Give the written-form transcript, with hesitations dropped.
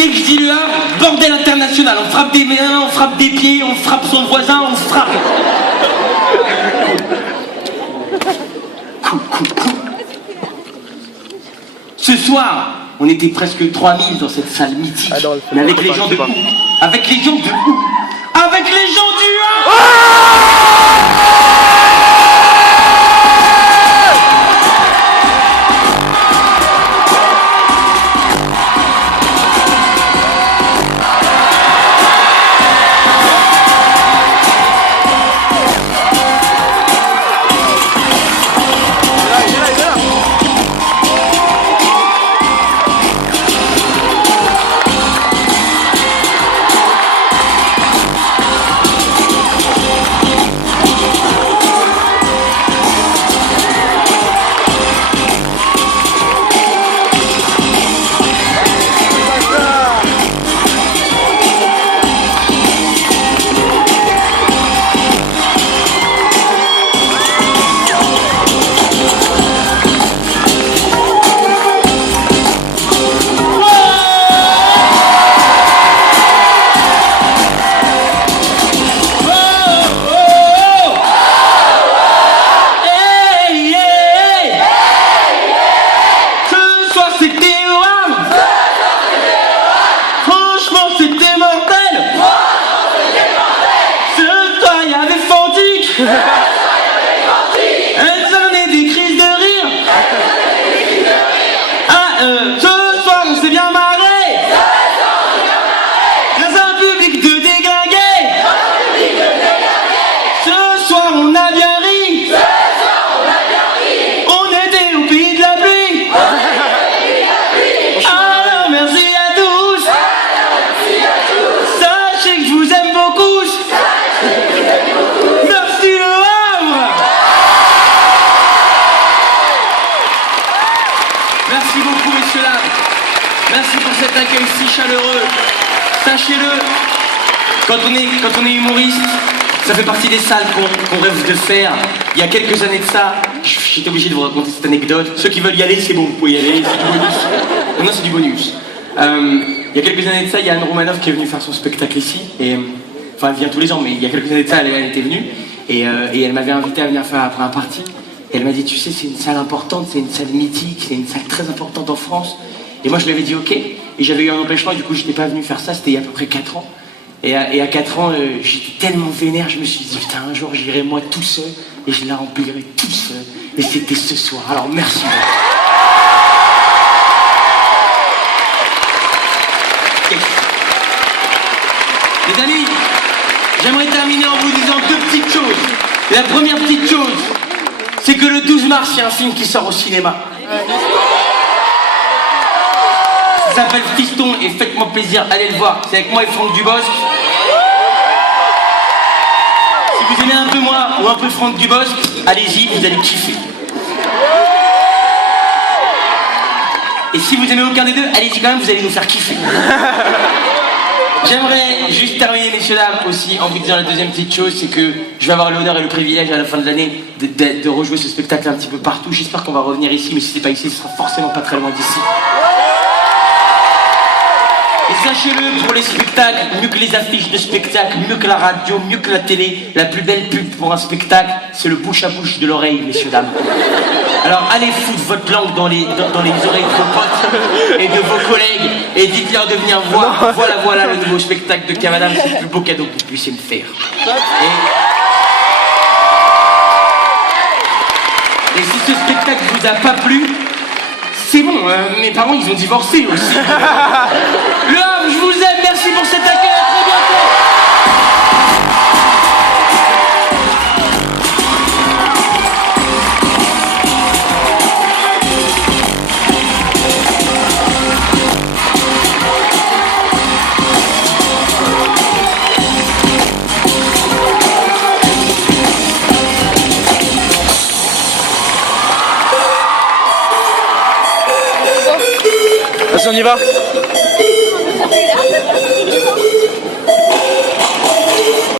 Dès que je dis le Havre, bordel international. On frappe des mains, on frappe des pieds, on frappe son voisin, on frappe. Ce soir, on était presque 3000 dans cette salle mythique. Mais avec les gens de où? Avec les gens de où? Avec les gens du Quand on est humoriste, ça fait partie des salles qu'on rêve de faire. Il y a quelques années de ça, j'étais obligé de vous raconter cette anecdote. Ceux qui veulent y aller, c'est bon, vous pouvez y aller, c'est du bonus. Non, c'est du bonus. Il y a quelques années de ça, il y a Anne Romanoff qui est venue faire son spectacle ici. Et, enfin, elle vient tous les ans, mais il y a quelques années de ça, elle était venue. Et elle m'avait invité à venir faire après un party. Et elle m'a dit, tu sais, c'est une salle importante, c'est une salle mythique, c'est une salle très importante en France. Et moi, je lui avais dit ok. Et j'avais eu un empêchement, et du coup, j'étais pas venu faire ça, c'était il y a à peu près 4 ans. Et à 4 ans, j'étais tellement vénère, je me suis dit, putain, un jour, j'irai moi tout seul, et je la remplirai tout seul. Et c'était ce soir. Alors, merci. Les amis, j'aimerais terminer en vous disant 2 petites choses. La première petite chose, c'est que le 12 mars, il y a un film qui sort au cinéma. Ça s'appelle Fiston et faites-moi plaisir, allez le voir. C'est avec moi et Franck Dubosc. Si vous aimez un peu moi ou un peu Franck Dubosc, allez-y, vous allez kiffer. Et si vous aimez aucun des deux, allez-y quand même, vous allez nous faire kiffer. J'aimerais juste terminer, messieurs dames, aussi en vous disant la deuxième petite chose, c'est que je vais avoir l'honneur et le privilège à la fin de l'année de rejouer ce spectacle un petit peu partout. J'espère qu'on va revenir ici, mais si c'est pas ici, ce sera forcément pas très loin d'ici. Et sachez-le, pour les spectacles, mieux que les affiches de spectacle, mieux que la radio, mieux que la télé, la plus belle pub pour un spectacle, c'est le bouche à bouche de l'oreille, messieurs, dames. Alors allez foutre votre langue dans les oreilles de vos potes et de vos collègues et dites-leur de venir voir. Voilà le nouveau spectacle de Cavadam, c'est le plus beau cadeau que vous puissiez me faire. Et si ce spectacle vous a pas plu, c'est bon, mes parents ils ont divorcé aussi. Le Havre, je vous aime, merci pour cet accueil, à très bientôt. Vas-y, on y va.